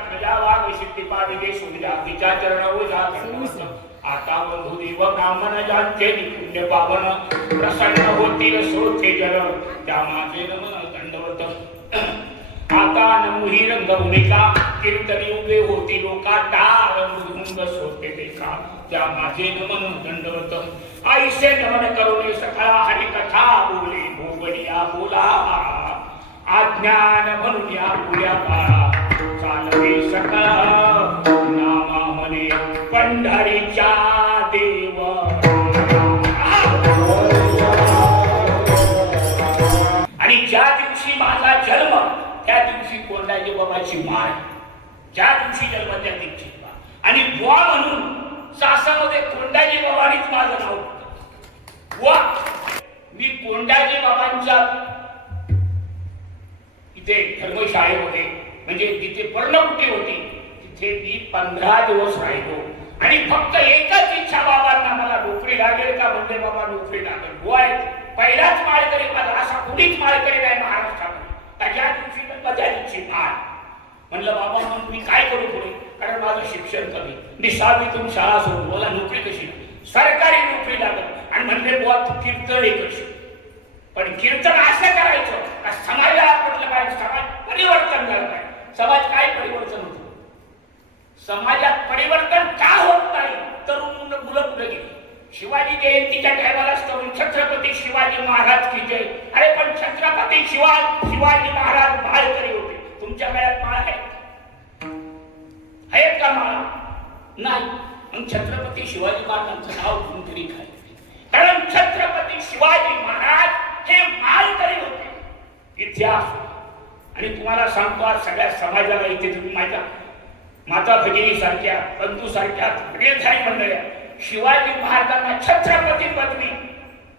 प्रजा वाघ सिद्धी पाविके सुविधा तिच्या चरणावर जा आता बंधू देव ब्राह्मण जानते पुण्य पावन प्रसन्न होतील सोते जल त्या माझे नमन दंडवत आता नमुही रंग भूमिका कीर्तनी उभे होती लोका टाळ मृदुंग सोते देखा त्या माझे नमन दंडवत आईसे नमन करुणे सकाळ हरी कथा बोले भोगडिया बोला आज्ञान म्हणून या पुऱ्या काळा चालवे सकाळ नामा म्हणे पंढरीच्या देव आणि ज्या दिवशी माझा जन्म त्या दिवशी कोंडाजी बाबाची माळ ज्या दिवशी जन्म त्या दिवशी आणि बुवा म्हणून सासामध्ये कोंडाजी बाबांनीच माझं नाव बुवा मी कोंडाजी बाबांच्या इथे धर्मशाळेमध्ये म्हणजे जिथे पर्णकुटी होती तिथे मी 15 दिवस राहिलो आणि फक्त एकच इच्छा बाबांना मला नोकरी लागेल का म्हणजे बाबा नोकरी लागेल बुवा पहिलाच माळकरी माझा असा कुणीच माळकरी नाही महाराष्ट्रामध्ये त्या दिवशी त्या दिवशी माळ म्हणलं बाबा म्हणून मी काय करू पुढे कारण माझं शिक्षण कमी निसावीतून शाळा सोडून मला नोकरी कशी सरकारी नोकरी लागत आणि म्हणले बुवा तू कीर्तन हे करशील पण कीर्तन असं करायचं का समाजाला पडलं पाहिजे समाज परिवर्तन झालं पाहिजे समाज काय परिवर्तन होतं समाजात परिवर्तन का होत नाही तरुण मुलं पुढे गेली शिवाजी जयंतीच्या टायमाला तरुण छत्रपती शिवाजी महाराज की जय अरे पण छत्रपती शिवाजी महाराज माळकरी होते तुमच्या गळ्यात माळ आहेत का माळा नाही मग छत्रपती शिवाजी महाराजांचं नाव कोणतरी काय कारण छत्रपती शिवाजी महाराज हे माळकरी होते इतिहास आणि तुम्हाला सांगतो आज सगळ्या समाजाला इथे तुम्ही माझ्या माता भगिनी सारख्या बंधू सारख्या प्रियधारी मंडळ्या शिवाजी महाराजांना छत्रपती पदवी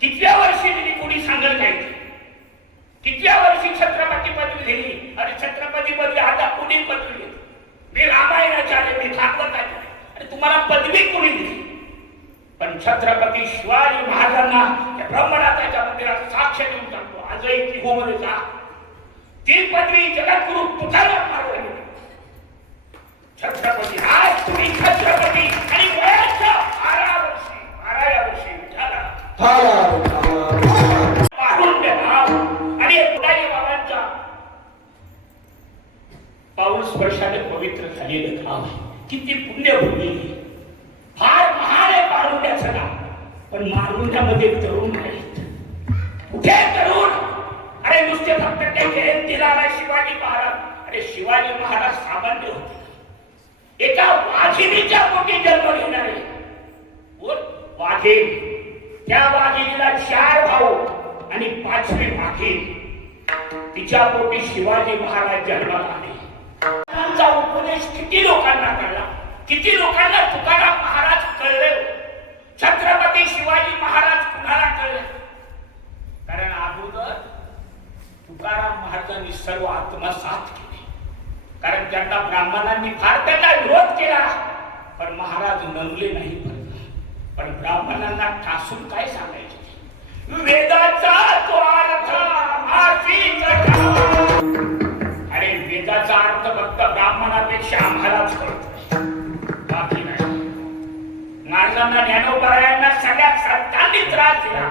कितव्या वर्षी दिली कोणी सांगेल काय कितव्या वर्षी छत्रपती पदवी दिली अरे छत्रपती पदवी आता कोणी पदवी दिली मी रामायणाच्या मी भागवताच्या आणि तुम्हाला पदवी कोणी दिली पण छत्रपती शिवाजी महाराजांना ब्रह्मनाथाच्या मंदिरात साक्ष देऊन टाकतो आजही किहोमध्ये जा ती पदवी जगद्गुरु तुकाराम महाराज छत्रपती आज तुम्ही छत्रपती आणि वयाच्या 12व्या वर्षी झाला पाहुण्य भाव आणि कोंडाजी बाबांच्या पाऊल स्पर्शाने पवित्र झालेलं गाव किती पुण्यभूमी फार महान आहे पारुंड्याचं नाव पण मारुंड्यामध्ये तरुण नाहीत कुठे तरुण अरे नुसते फक्त त्या जयंतीला शिवाजी महाराज अरे शिवाजी महाराज सामान्य होते एका वाघिणीच्या पोटी जन्म घेणारे वाघीण त्या वाघिणीला 4 भाऊ आणि 5वी वाघीण तिच्या पोटी शिवाजी महाराज जन्माला आले त्यांचा उपदेश किती लोकांना कळला किती लोकांना तुकाराम महाराज कळले छत्रपती शिवाजी महाराज कुणाला कळले कारण अगोदर तुकाराम महाराजांनी सर्व आत्मसात केले कारण त्यांना ब्राह्मणांनी फार त्यांना विरोध केला पण महाराज नमले नाही पण ब्राह्मणांना ठासून काय सांगायचे वेदाचा तो अर्थ अरे वेदाचा अर्थ फक्त ब्राह्मणापेक्षा आम्हालाच कळतो बाकी नाही महाराजांना ज्ञानोबरायांना सगळ्या संतांनी त्रास दिला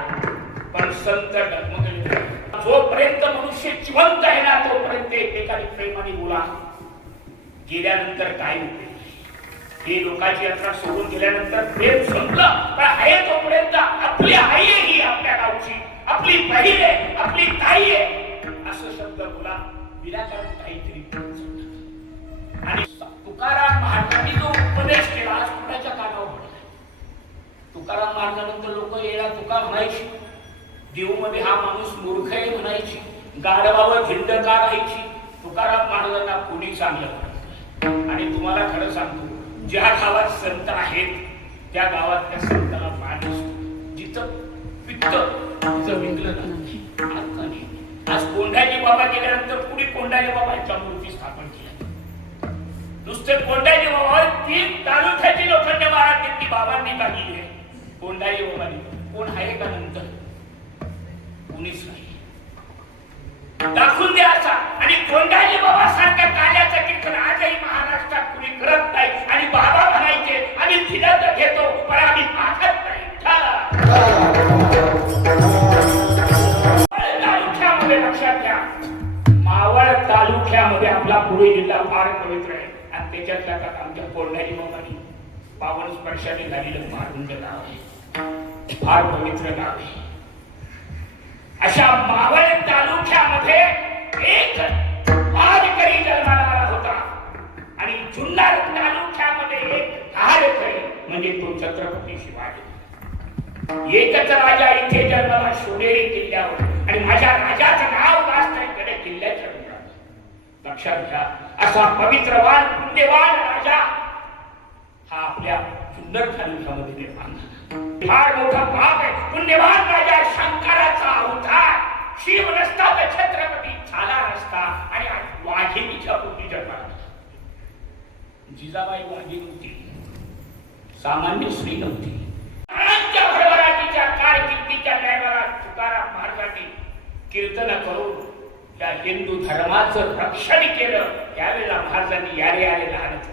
पण संत डगमगले जोपर्यंत मनुष्य जिवंत आहे ना तोपर्यंत एकेकाने प्रेमाने बोला गेल्यानंतर काय होते हे लोकांची यात्रा सोडून गेल्यानंतर प्रेम संपलं पण आहे तोपर्यंत आपली आई आहे ही आपल्या गावची आपली बहीण आहे आपली ताई आहे असं शब्द बोला विनाकारण काहीतरी आणि तुकाराम महाराजांनी जो उपदेश केला आज कुणाच्या कानावर पडला तुकाराम महाराजांनंतर लोक येणार तुका म्हणायची देवमध्ये हा माणूस मूर्ख आहे म्हणायची गाढवावर झिंड का राहायची तुकाराम महाराजांना कोणी चांगलं आणि तुम्हाला खरं सांगतो ज्या गावात संत आहेत त्या गावात त्या संताला मान असतो जिथं पित्त तिथं विंगलं नाही आज कोंडाजी बाबा गेल्यानंतर पुढे कोंडाजी बाबांच्या मूर्ती स्थापन केल्या नुसते कोंडाजी बाबा 3 तालुक्याची लोखंड महाराज त्यांनी बाबांनी काढली आहे कोंडाजी बाबांनी कोण आहे का नंतर कोणीच नाही दाखवून द्या असा आणि कोंडाजी बाबा सारख्या काल्याचं कीर्तन आजही महाराष्ट्र भांबुर्डी जिल्हा फार पवित्र आहे आणि त्याच्यातल्या त्यात आमच्या कोल्हारी लोकांनी पावन स्पर्शाने झालेलं मारुंद गाव आहे, फार पवित्र गाव आहे. अशा मावळ तालुक्यामध्ये एक वारकरी जन्माला आला होता आणि जुन्नर तालुक्यामध्ये एक धारकरी म्हणजे तो छत्रपती शिवाजी. एकच राजा इथे जन्माला शिवनेरी किल्ल्यावर आणि माझ्या राजाचं नाव वास्तव्याकडे किल्ल्याच्या डोंगरात. लक्षात घ्या, असा पवित्रवान पुण्यवान राजा हा आपल्या जुन्नर तालुक्यामध्ये निर्माण झाला. फार मोठा पाप आहे. पुण्यवान राजा शंकराचा अवतार शिव नसता तर छत्रपती झाला नसता आणि वाघिणीच्या पोटी जन्माला. जिजाबाई वाघीण होती, सामान्य स्त्री नव्हती. भरभराटीच्या कारकिर्दीच्या टायमाला तुकाराम महाराजांनी कीर्तन करून या हिंदू धर्माचं रक्षण केलं. त्यावेळेला महाराजांनी यारे यारे लहानच